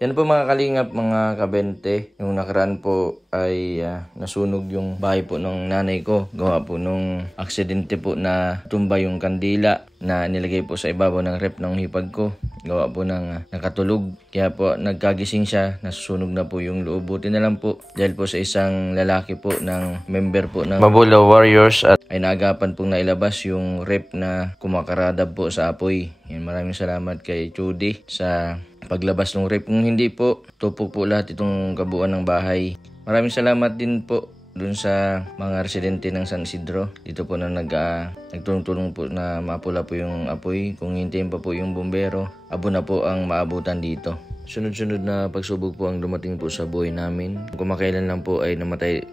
Yan po mga kalingap, mga kabente. Yung nakaraan po ay nasunog yung bahay po ng nanay ko. Gawa po nung aksidente po na tumba yung kandila na nilagay po sa ibabaw ng rep ng hipag ko. Gawa po ng nakatulog. Kaya po nagkagising siya, nasusunog na po yung loob. Buti na lang po dahil po sa isang lalaki po ng member po ng Mabulaw Warriors at ay naagapan pong nailabas yung rep na kumakaradab po sa apoy. Yan, maraming salamat kay Judy sa paglabas ng rep. Kung hindi po, tupok po lahat itong kabuuan ng bahay. Maraming salamat din po dun sa mga residente ng San Isidro. Dito po na nagtulong-tulong po na mapula po yung apoy. Kung hintayin pa po yung bumbero, abo na po ang maabutan dito. Sunod-sunod na pagsubok po ang dumating po sa buhay namin. Kumakailan lang po ay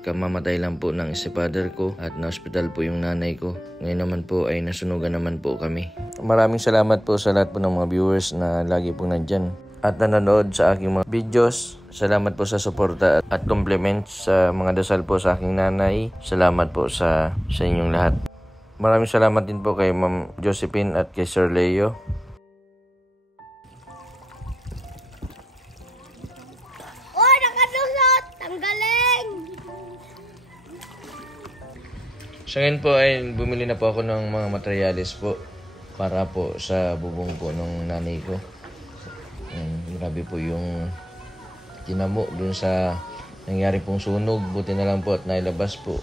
kamamatay lang po ng stepfather ko at na-hospital po yung nanay ko. Ngayon naman po ay nasunugan naman po kami. Maraming salamat po sa lahat po ng mga viewers na lagi po nandyan at nanonood sa aking mga videos. Salamat po sa suporta at compliments sa mga dasal po sa aking nanay. Salamat po sa inyong lahat. Maraming salamat din po kay Ma'am Josephine at kay Sir Leo. Oh, nakalusot! Ang galing! So ngayon po ay bumili na po ako ng mga materyales po para po sa bubong po ng nanay ko. Grabe po yung tinamo dun sa nangyari pong sunog. Buti na lang po at nailabas po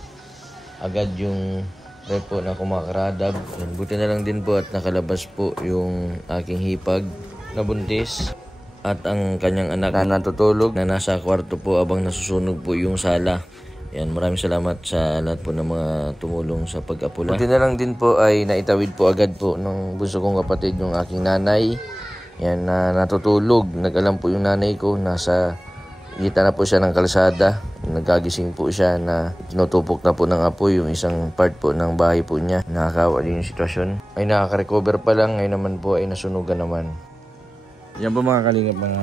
agad yung rep po na kumakaradab. Buti na lang din po at nakalabas po yung aking hipag na buntis at ang kanyang anak na natutulog na nasa kwarto po abang nasusunog po yung sala. Yan, maraming salamat sa lahat po ng mga tumulong sa pag-apula. Buti na lang din po ay naitawid po agad po ng bunso kong kapatid yung aking nanay. Yan, na natutulog. Nag-alam po yung nanay ko, nasa gitna na po siya ng kalsada. Nagkagising po siya na tinutupok na po ng apoy yung isang part po ng bahay po niya. Nakakawa din yung sitwasyon. Ay nakaka-recover pa lang, ngayon naman po ay nasunugan naman. Yan po mga kalingap, mga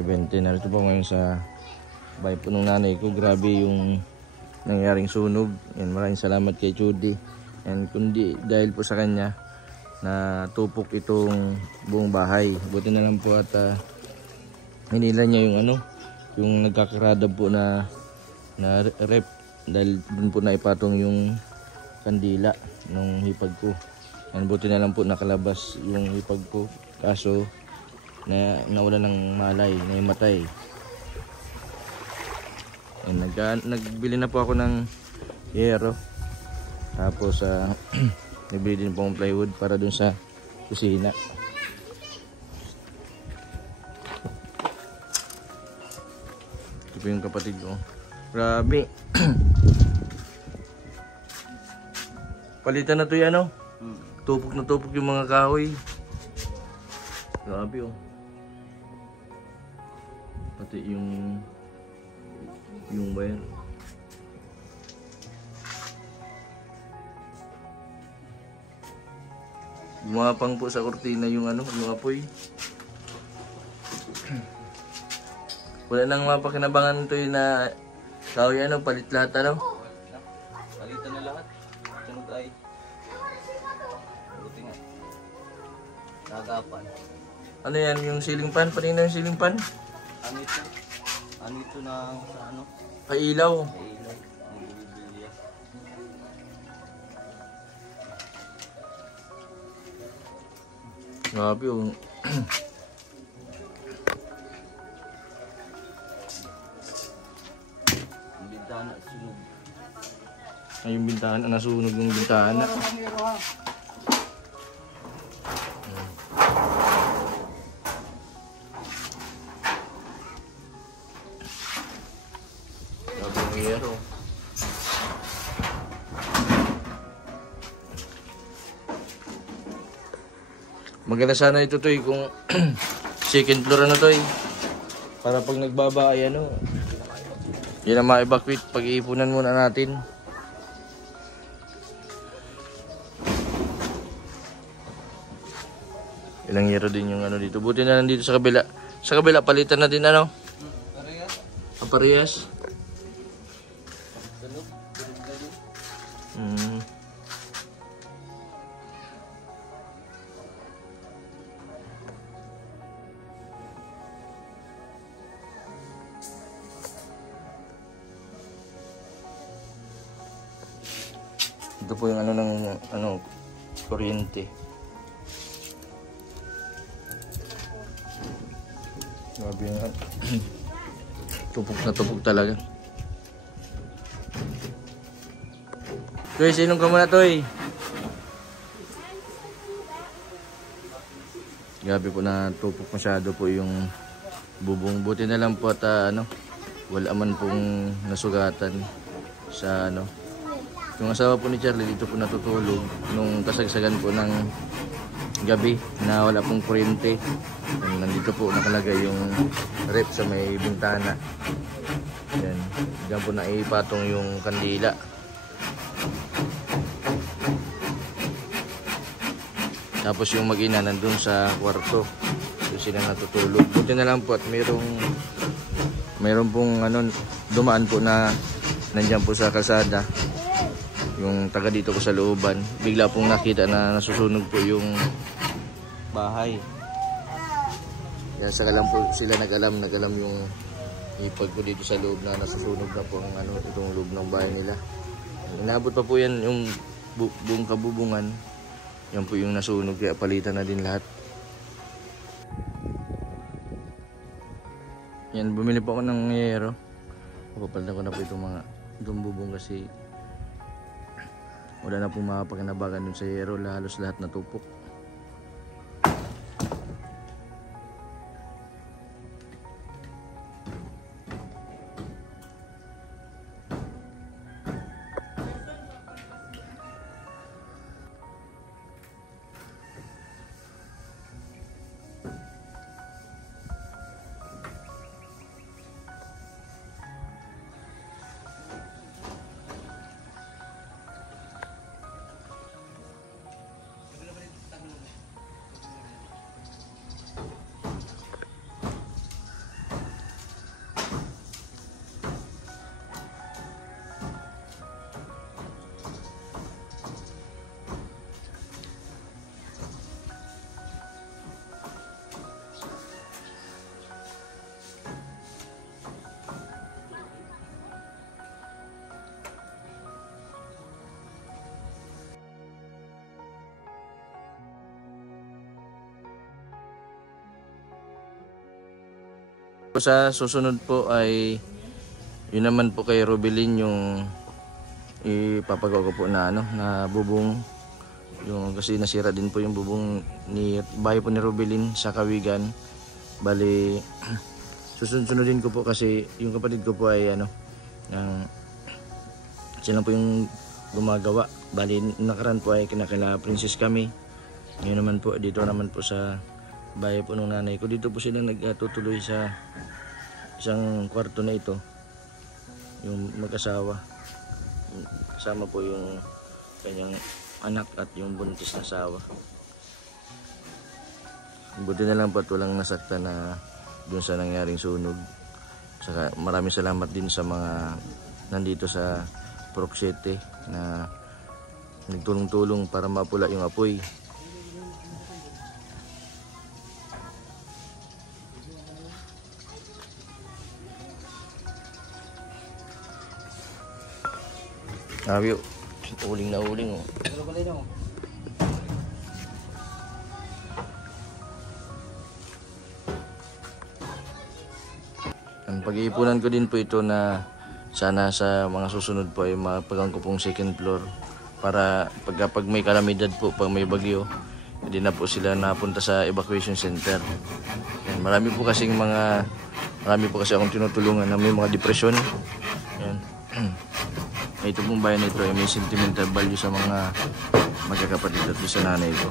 ibente. Narito po ngayon sa bahay po ng nanay ko. Grabe yung nangyaring sunog. Yan, maraming salamat kay Judy. And kundi dahil po sa kanya na tupok itong buong bahay. Buti na lang po at hinila niya yung yung nagkakaradab po na rep dahil dun po naipatong yung kandila ng hipag ko. And buti na lang po nakalabas yung hipag ko, kaso nawala ng malay, naimatay. And nagbili na po ako ng yero, tapos nagbili din po ng plywood para dun sa kusina. Ito po yung kapatid ko. Grabe. Palitan na to yan, tupok na tupok yung mga kahoy. Grabe, pati yung wire. Gumapang po sa kurtina yung yung apoy. Wala nang mapakinabangan ito yung na kahoy, palit lahat, Palitan na lahat. Sunod ay buti nga. Nagapan. Ano yan, yung ceiling fan? Panina yung ceiling fan? Ano ito? Ano ito na sa Ay, ilaw. Ay, ilaw. Ang bibilya. Grabe, Ang bintana sunog. Ay, yung bintana, nasunog yung bintana. Grabe yung hero. Maganda sana ito kung second floor para pag nagbaba ay yun ang ma-evacuate, pag-iipunan muna natin. Ilang yero din yung dito. Buti na lang dito sa kabila. Sa kabila palitan na din Parehas? Parehas. Ito po yung ano ng kuryente. Grabe yung tupok na tupok talaga. Toy, sinong ka muna, Toy? Grabe po na tupok masyado po yung bubong. Buti na lang po at wala man pong nasugatan sa Yung asawa po ni Charlie dito po natutulog nung kasagsagan po ng gabi na wala pong kuryente. Nandito po nakalagay yung rep sa may bintana. Yan. Diyan po naipatong yung kandila. Tapos yung mag-ina nandun sa kwarto. Doon sila natutulog. Buti na lang po at mayroon pong dumaan po na nandyan po sa kalsada. Yung taga dito ko sa looban. Bigla pong nakita na nasusunog po yung bahay. Kaya saka lang po sila nag-alam yung ipag po dito sa loob na nasusunog na po ang itong loob ng bahay nila. Inabot pa po yan yung buong kabubungan. Yan po yung nasunog kaya palitan na din lahat. Yan, bumili po ako ng yero. Papalitan ko na po itong bubong kasi wala na pong makapagkanabagan dun sa yero. Halos lahat na tupok. Sa susunod po ay yun naman po kay Robelin yung ipapagawa ko po na na bubong yung kasi nasira din po yung bubong ni bahay po ni Robelin sa Kawigan. Bali susunodin ko po kasi yung kapatid ko po ay sila po yung gumagawa. Bali nakaraan po ay kinakila Princess kami. Ngayon naman po dito naman po sa bahay po ng nanay ko. Dito po sila nagtutuloy sa isang kwarto na ito. Yung mag-asawa. Kasama po yung kanyang anak at yung buntis na asawa. Buti na lang po at walang nasaktan na dun sa nangyaring sunog. Saka maraming salamat din sa mga nandito sa Proxete na nagtulong-tulong para mapula yung apoy. Grabe yun. Uling na uling. Ang pag-iipunan ko din po ito na sana sa mga susunod po ay mapagang ko pong second floor para pag may kalamidad po, pag may bagyo, hindi na po sila napunta sa evacuation center. Yan, marami po kasi akong tinutulungan na may mga depression. Yan. Ito pong bayan nito ay may sentimental value sa mga magkakapatid at sa nanay ko.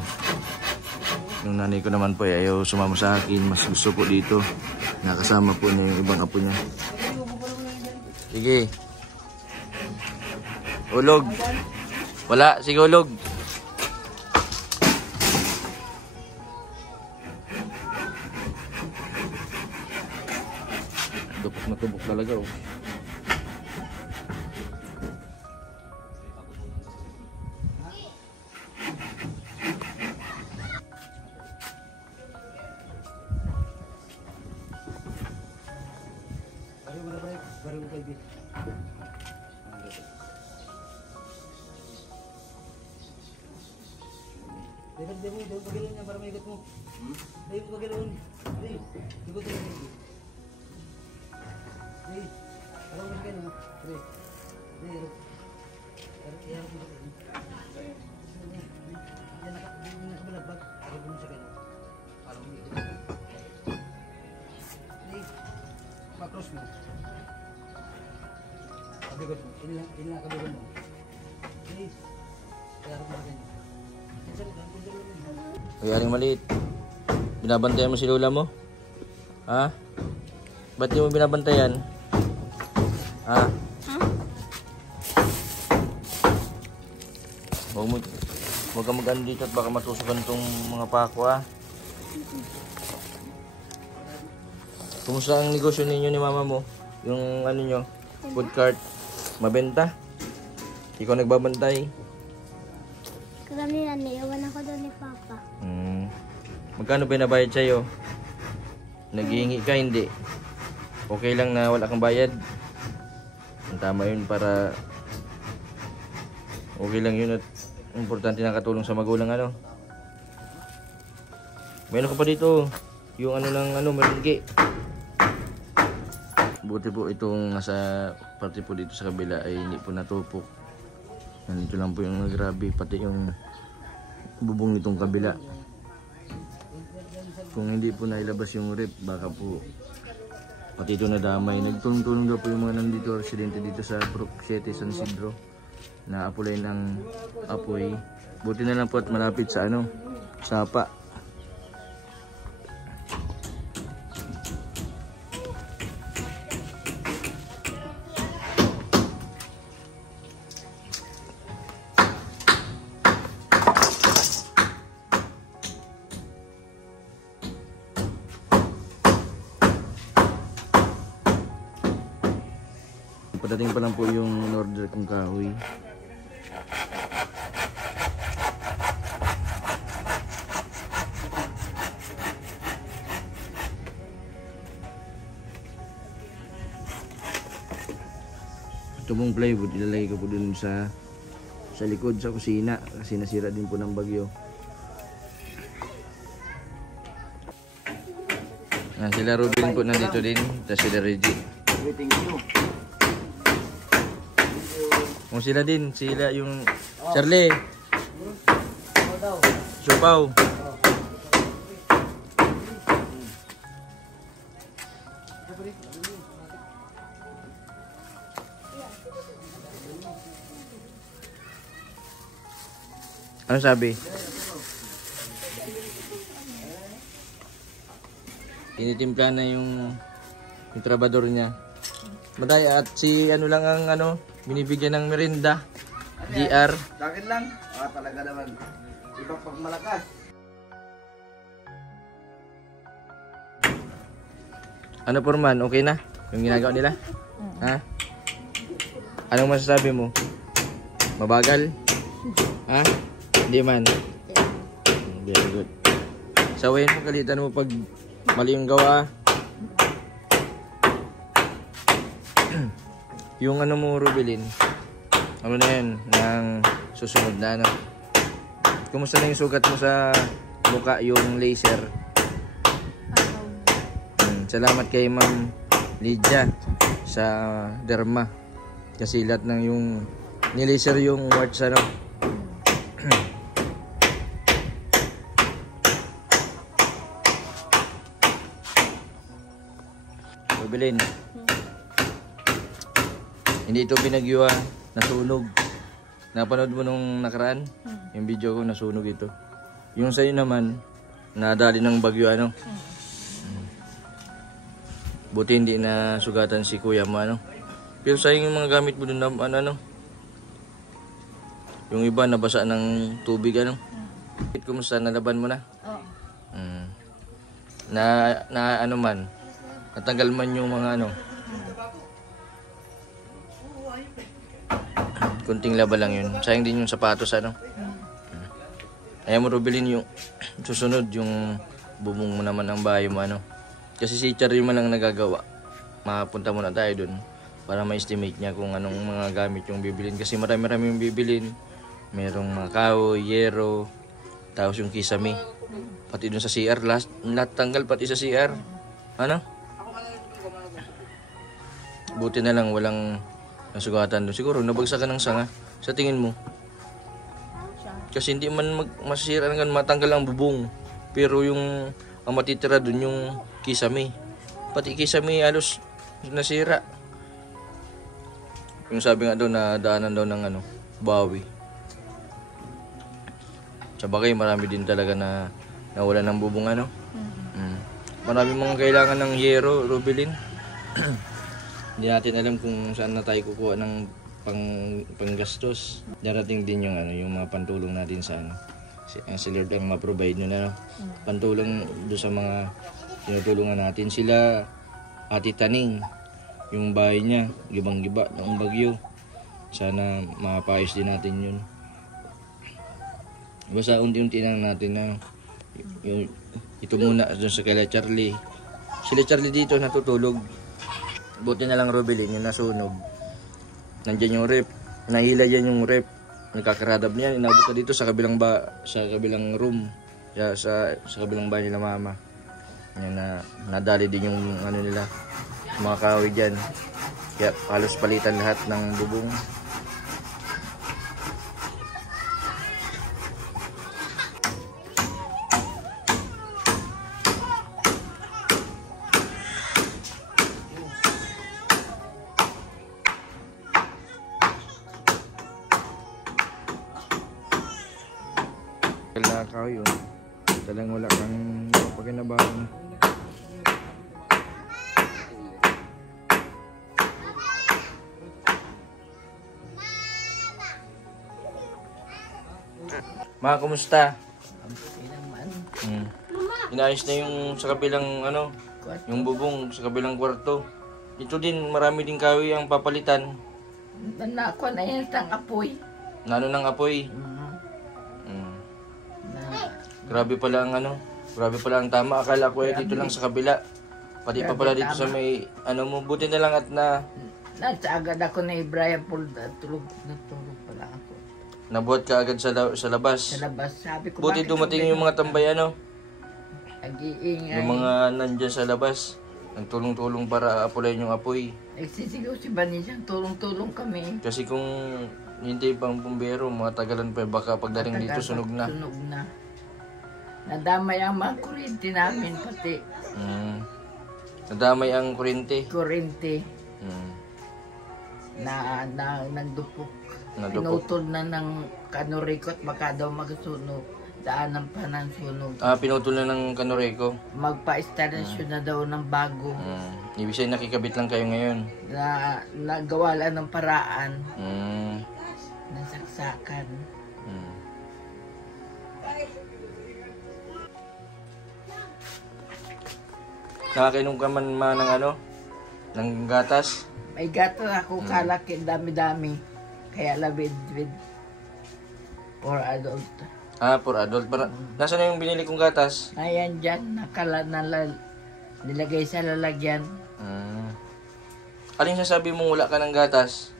Yung nanay ko naman po ay ayaw sumama sa akin. Mas gusto po dito. Nakasama po niya yung ibang apo niya. Sige. Ulog. Wala. Sige, ulog. Tupok na tupok talaga oh. Dapat mo, dapat pagilon niya para maikot mo. Dapat pagilon. Ikot mo. Alam mo kayo mo. Iharap mo kayo. Yan nakabalagbag. Harap mo siya kayo. Alam mo dito. Pa-cross mo. Kabigod mo. Ini na kabigod mo. Iharap mo kayo. Uy, aling maliit. Binabantayan mo si lola mo? Ha? Ba't di mo binabantayan? Ha? Huwag ka mag-ano dito at baka matusukan tong mga pako, ha? Kumusta ang negosyo ninyo ni mama mo? Yung ano nyo? Food cart? Mabenta? Ikaw nagbabantay? Kanina niiwan ako doon ni Papa. Magkano binabayad sa'yo? Naghihingi ka, hindi? Okay lang na wala kang bayad? Ang tama yun para okay lang yun at importante na katulong sa magulang, ano? Meron ka pa dito yung ano ng ano, malinggi. Buti po itong nasa parte po dito sa kabila ay hindi po natupok. Nandito lang po yung grabe, pati yung bubong nitong kabila. Kung hindi po nailabas yung rip, baka po pati ito nadamay. Nagtulong-tulong daw po yung mga nandito, residente dito sa Brook 7 San Isidro na apulay ng apoy. Buti na lang po at malapit sa ano, sapa. Padating pa lang po yung in-order kong kahoy. Ito pong plywood, ilalagay ko po dun sa likod sa kusina kasi nasira din po ng bagyo. Sila Ruben po nandito din, tapos sila Reggie. Thank you. Kung sila din, sila yung Charlie. Supaw. Ano sabi? Tinitimpla na yung trabador niya. Maday at si ano lang ang ano, binibigyan ng merinda. GR. Bakit lang? Talaga naman. Ibang pag malakas. Ano Porman, okay na? Yung ginagawa nila? Ha? Anong masasabi mo? Mabagal? Ha? Hindi man. Very good. Sawayin mo, kalitan mo pag mali yung gawa. Yung ano mo, Rubilin, ano na yan, ng susunod na ano. Kumusta na yung sugat mo sa mukha, yung laser? Salamat kay Ma'am Lydia sa derma. Kasi lahat ng yung nilaser yung warts ano. Rubilin. Hindi ito binagyo, nasunog. Napanood mo nung nakaraan? Yung video ko, nasunog ito. Yung sa'yo naman, nadali ng bagyo ano. Buti hindi na sugatan si kuya mo ano. Pero sayang yung mga gamit mo dun na ano. Yung iba nabasa ng tubig ano. Kumusta, nalaban mo na? Oo. Na ano man, natanggal man yung mga ano. Kunting laba lang yun. Sayang din yung sapatos ano. Ayaw mo Rubilin yung susunod yung bubong mo naman ng bahay mo ano. Kasi si Charlie man lang nagagawa. Mapunta muna tayo dun para ma-estimate niya kung anong mga gamit yung bibilin. Kasi marami-rami yung bibilin. Merong mga kahoy, yero, Tapos yung kisame. Pati dun sa CR, natanggal pati sa CR. Ano? Buti na lang walang nasugatan doon. Siguro nabagsakan ng sanga. Sa tingin mo? Kasi hindi man masira ng matanggal ang bubong. Pero yung ang matitira doon yung kisame. Pati kisame halos nasira. Yung sabi nga daw na daanan daw ng bawi. Sa bagay marami din talaga na nawala ng bubong Marami mga kailangan ng yero, Rubilin. Hindi natin alam kung saan na tayo kukuha ng panggastos. Darating din yung mga pantulong natin sa si Lord ang ma-provide nun pantulong doon sa mga tinutulungan natin. Sila Ate Taning, yung bahay niya gibang-giba ng bagyo. Sana mapayos din natin yun. Basta unti-unti lang natin na ito muna doon sa kila Charlie. Sila Charlie dito natutulog. Buti na lang Rubilin yung nasunog. Nandiyan yung rep. Nahila yan yung rep. Nagkakaradab niya. Inabot na dito sa kabilang room. Sa kabilang bahay nila mama. Yan nadali din yung nila. Mga kahoy dyan. Kaya halos palitan lahat ng bubong. Lakaw yun. Talang wala kang pagkinabahan. Ma, kumusta? Inayos na yung sa kabilang yung bubong sa kabilang kwarto. Ito din marami din kahoy ang papalitan. Nako na yan ang apoy. Nano ng apoy. Grabe pala ang tama. Akala ko dito lang sa kabila. Pati pa pala dito sa may mo. Buti na lang at nasa agad ako na Brian Paul. Tulog pala ako. Nabuhat ka agad sa labas. Sa labas. Sabi ko, buti dumating yung mga tambay Ag-iingay. yung mga nandyan sa labas. Nagtulong-tulong para apulayin yung apoy. Nagsisigaw si Vanessa. Tulong-tulong kami. Kasi kung hindi pang bumbero, matagalan pa. Baka pagdating dito sunog na. Sunog na. Nadamay ang mga kuryente namin pati. Nadamay ang kuryente. Na nagdupok. Nadupok. Pinutol na ng kanurikot baka daw magsunog. Daanan pa ng sunog. Pinutol na ng Kanoreko. Magpa-instalasyon na daw ng bago. Ibig sabihin nakikabit lang kayo ngayon. Na nagawa lang ng paraan. Nasaksakan. Nakakainom ka man ng gatas? May gato ako kalaki, dami-dami. Kaya labid for adult. For adult. Nasaan na yung binili kong gatas? Ayan dyan, nilagay sa lalagyan. Aling sasabi mo wala ka ng gatas?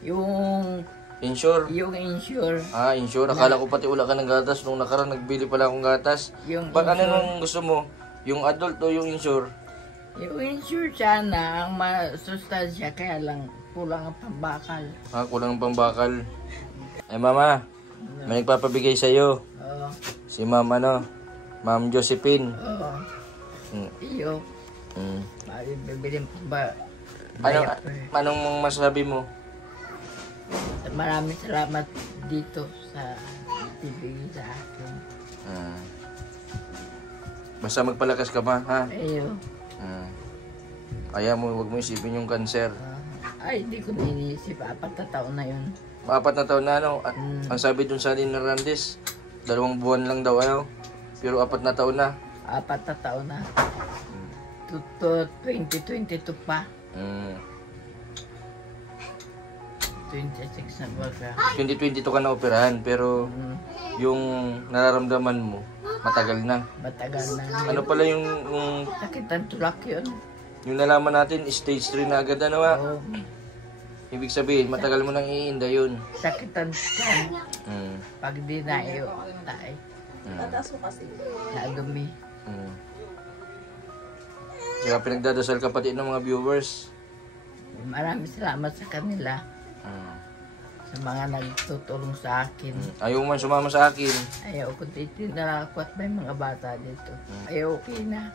Yung Insure? insure. Insure. Akala ko pati wala ka ng gatas. Nung nakaraan nagbili pala akong gatas. Ano nung gusto mo? Yung adult o yung insure? Yung insure sana ang masustansya, kaya lang kulang ang pambakal. Kulang ang pambakal. Mama, may nagpapabigay sa'yo. Oo. Si Ma'am Ma'am Josephine. Oo. Iyo. Bibilin pa ba? Anong masasabi mo? Maraming salamat dito sa bibigay sa akin. Basta magpalakas ka ma, ha? Iyo. Kaya huwag mo isipin yung cancer. Ay, hindi ko na iniisip. 4 na taon na yun. 4 na taon na, Ang sabi dun sa Lina Randes, 2 buwan lang daw, Pero 4 na taon na. 4 na taon na. 2022 pa. 26 na baga. 2022 ka na operahan, pero yung nararamdaman mo, matagal na. Matagal na. Ano pala yung Sakit ang tulak yun. Yung nalaman natin, stage 3 na agad, Oo. Ibig sabihin, matagal mo nang iinda yun. Sakit ang tiyan. Pag di na iyo, tayo. Sa dumi. Kaya pinagdadasal ka pati ng mga viewers. Maraming salamat sa kanila. Sa mga nagtutulong sa akin. Ayaw man sumama sa akin. Ayaw ko titinala ako at may mga bata dito. Ayaw okay na.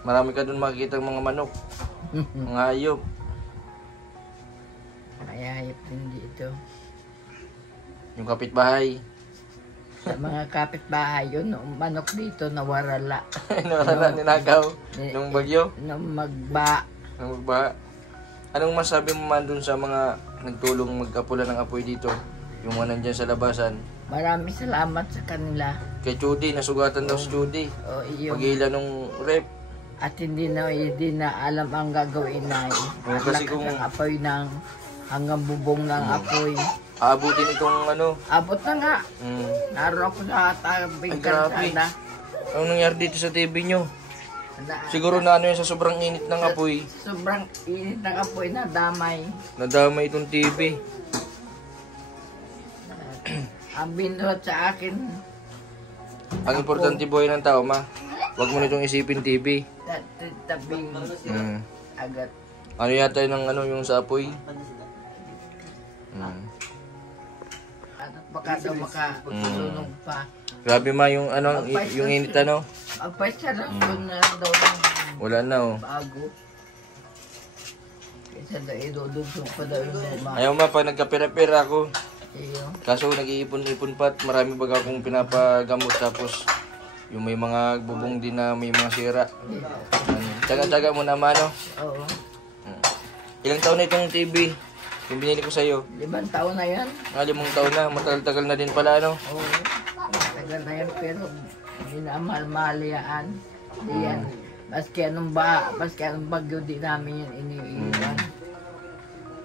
Marami ka doon makikita ng mga manok. Mga hayop. Mayayap din dito. Yung kapitbahay. Sa mga kapitbahay yun, yung manok dito nawarala. Nawala, ninagaw. Nung bagyo. Nung magba. Nung magbaha. Anong masabi mo man dun sa mga nagtulong magkapula ng apoy dito? Yung mga nandyan sa labasan. Maraming salamat sa kanila. Kay Judy, nasugatan daw si Judy. O iyo. Pag-ila nung rep. At hindi na alam ang gagawin na Oo, kasi kung- ang apoy ng hanggang bubong ng apoy. Aabutin itong ano. Abot na nga. Mm. Naroon ako sa Ay, tabing grabe. kalsada. Anong nangyari dito sa TV nyo? Na- Siguro na ano yun sa sobrang init ng apoy. Sobrang init ng apoy na damay. Nadamay itong TV. Ang binurot sa akin, Ang importante buhay ng tao, ma. Huwag mo nitong isipin TV. tabing agad. Ano yata yun ng ano yung sa apoy? At baka daw makasunog pa. Grabe ma yung ano, yung init ano. Magpasya lang doon na daw ng Wala na oh. bago. Kaysa daw idudugtong pa daw yung luma. Ayaw ma, pag nagkapera-pera ako. Iyo. Kaso nag-iipon-ipon pa at marami baga akong pinapagamot tapos yung may mga bubong din na may mga sira. Tsaga-tsaga mo naman no. Oo. Ilang taon na itong TV? Yung binili ko sa'yo. 5 taon na yan. 5 taon na, matagal-tagal na din pala ano. Oo. Tagal na yan pero hindi na mahal-mahal Hindi yan. Maski anong bagyo di namin yan iniiwan.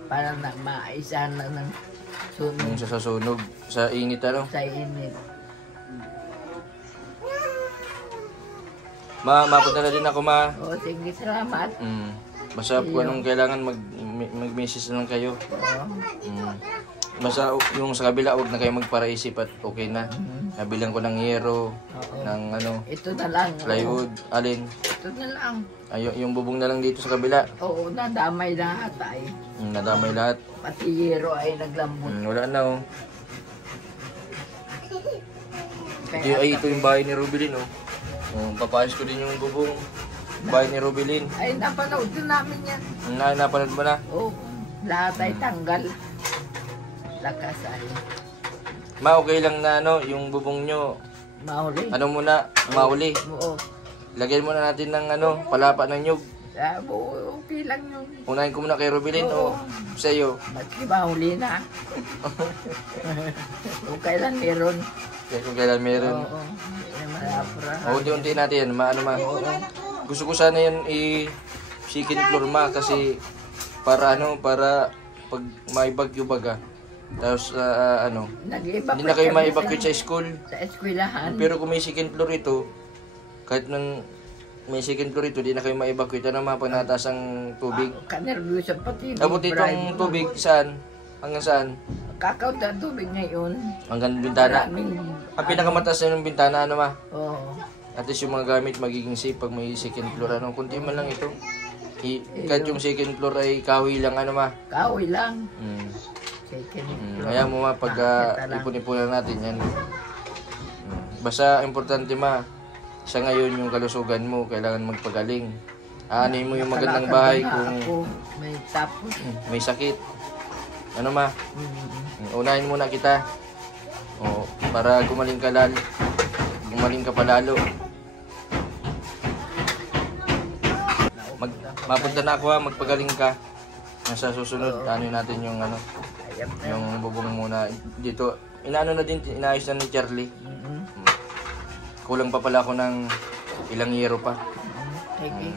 Para na maisahan lang ng sunog Yung sa sunog, sa init ano. sa init. Mapunta na din ako ma. Oo, sige, salamat. Basta kung anong kailangan mag-message na lang kayo. Oo. Basta yung sa kabila, huwag na kayo magparaisip at okay na. Nabilang ko ng hero, ng ano, Ito na lang. plywood, alin. Ito na lang. Ay, yung bubong na lang dito sa kabila. Oo, nadamay lahat ay. Nadamay lahat. Pati hero ay naglambot. Wala na oh. Ito yung bahay ni Rubilin oh. Papayos ko din yung bubong. Bahay ni Rubilin. Ay, napanood din namin yan. Napanood mo na? Oo, lahat ay tanggal. Lakas ay. Ma, okay lang na ano, yung bubong nyo. Mahuli. Ano muna, mauli. Oo. Lagyan muna natin ng ano, palapa ng nyug. Okay lang yun. Unahin ko muna kay Rubilin o Oo. sa iyo. Maski mahuli na. Kung kailan meron. Kaya kung kailan meron. Oo. Ay, malapura. Unti-unti natin yan, maano ma. Gusto ko sana yan second floor ma kasi para ano, para pag may bagyo baga. Tapos ano, Nag-evacuate hindi na kayo kami ma-evacuate sa school. Sa eskwelahan. Pero kung may second floor ito, kahit nang may second floor ito, di na kayo ma-evacuate na ma pag nataas ang tubig. Kanervyos pati. Tapos itong tubig, saan? Hanggang saan? Kakaunti ang tubig ngayon. Hanggang bintana. Maraming. Ang pinakamataas na ng bintana, ano ma? Oo. At least yung mga gamit magiging safe pag may second floor. Ano, kunti man lang ito. Kahit yung second floor ay kahoy lang, ano ma? Kahoy lang. Mm. Second. Kaya mo ma, pag ipon-ipunan natin yan. Basta importante ma, sa ngayon yung kalusugan mo, kailangan magpagaling. Aanin mo yung magandang bahay kung Ako, may tapos. may sakit. Ano ma? Unahin muna kita. O, para gumaling ka pa lalo. Mapunta na ako ha, magpagaling ka. Nasa susunod, ano natin yung ano, Ayap na. yung bubong muna dito. Inaano na din, inaayos na ni Charlie. Kulang pa pala ako ng ilang yero pa. Sige.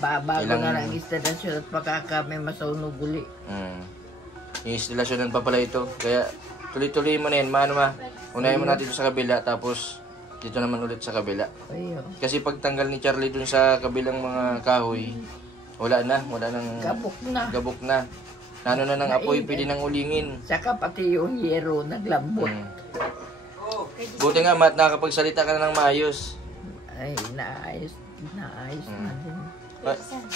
Bago Ilang- na lang instalasyon at baka kami masunog uli. I-installasyonan pa pala ito. Kaya tuloy-tuloy mo na yan. Maano ma? Unahin mo natin ito sa kabila tapos dito naman ulit sa kabila. Ayo. Kasi pagtanggal ni Charlie dun sa kabilang mga kahoy, wala nang Kabok na. gabok na. Nano na ng apoy, pwede nang ulingin. Saka pati yung hero naglambot. Buti nga, Mat, nakakapagsalita ka na ng maayos. Ay, naayos na din.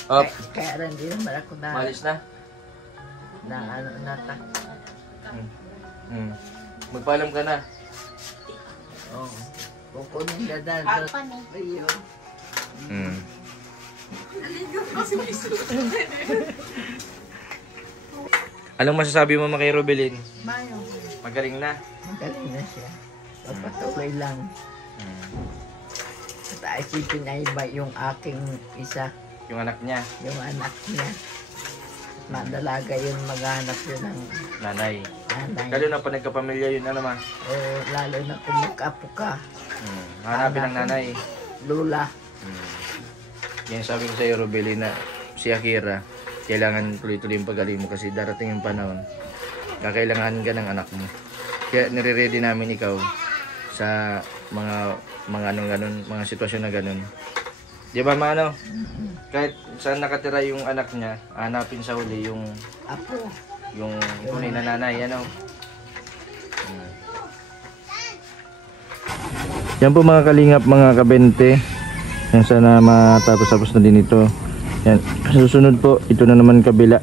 Up. Kaya rin din naman ako Malis na. natak. Magpaalam ka na. Oo. Kukunin na dahil. Ayun. Anong masasabi mo kay Robelin? Mayo. Magaling na. Magaling na siya. Pagpatuloy lang. At isipin ay ba yung aking isa, Yung anak niya, yung anak niya. Madalaga yun, maghanap yun ng nanay. nanay. Lalo na pa nagkapamilya yun, ano ma? O lalo na kung mag-apo ka, Hanapin ng nanay. lula. Yan sabi ko sa iyo, Robelin, na si Akira, kailangan tuloy-tuloy yung pagaling mo kasi darating yung panahon. Kakailanganin ka ng anak mo. Kaya nire-ready namin ikaw sa mga anong ganun, mga sitwasyon na ganun. Di ba, Mano? Kahit saan nakatira yung anak niya, hanapin sa huli yung Apo. tunay na nanay, ano? Yan po mga kalingap, mga kabente. Yan, sana matapos-tapos na din ito. Yan, susunod po, ito na naman kabila.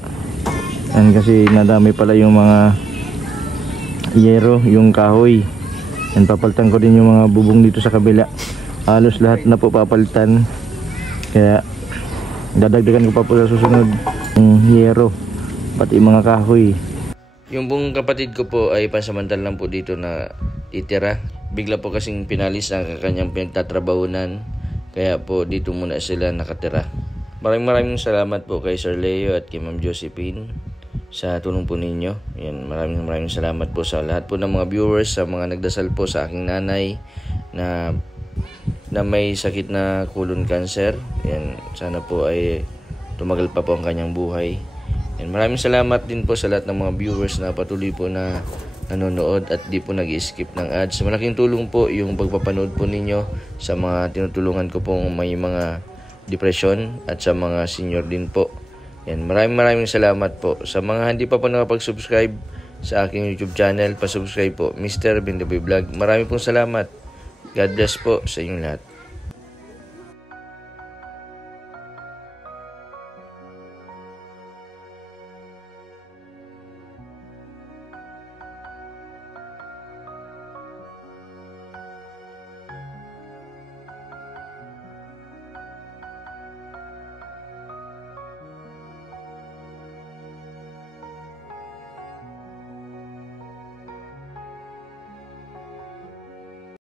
Yan, kasi nadami pala yung mga yero, yung kahoy. Yan, papalitan ko din yung mga bubong dito sa kabila. Halos lahat na po papalitan. Kaya dadagdagan ko pa po sa susunod yung yero, pati mga kahoy. Yung buong kapatid ko po ay pansamantalang po dito na itira. Bigla po kasing pinalis ang kanyang pinagtatrabahunan. Kaya po dito muna sila nakatira. Maraming salamat po kay Sir Leo at kay Ma'am Josephine sa tulong po ninyo. Yan, maraming salamat po sa lahat po ng mga viewers, sa mga nagdasal po sa aking nanay na may sakit na colon cancer. Yan, sana po ay tumagal pa po ang kanyang buhay. Yan, maraming salamat din po sa lahat ng mga viewers na patuloy po na nanonood at di po nag-skip ng ads. Malaking tulong po yung pagpapanood po ninyo sa mga tinutulungan ko pong may mga depression at sa mga senior din po. Yan, maraming salamat po. Sa mga hindi pa po nakapag-subscribe sa aking YouTube channel, pa-subscribe po, Mr. Bindaboy Vlog. Maraming pong salamat. God bless po sa inyong lahat.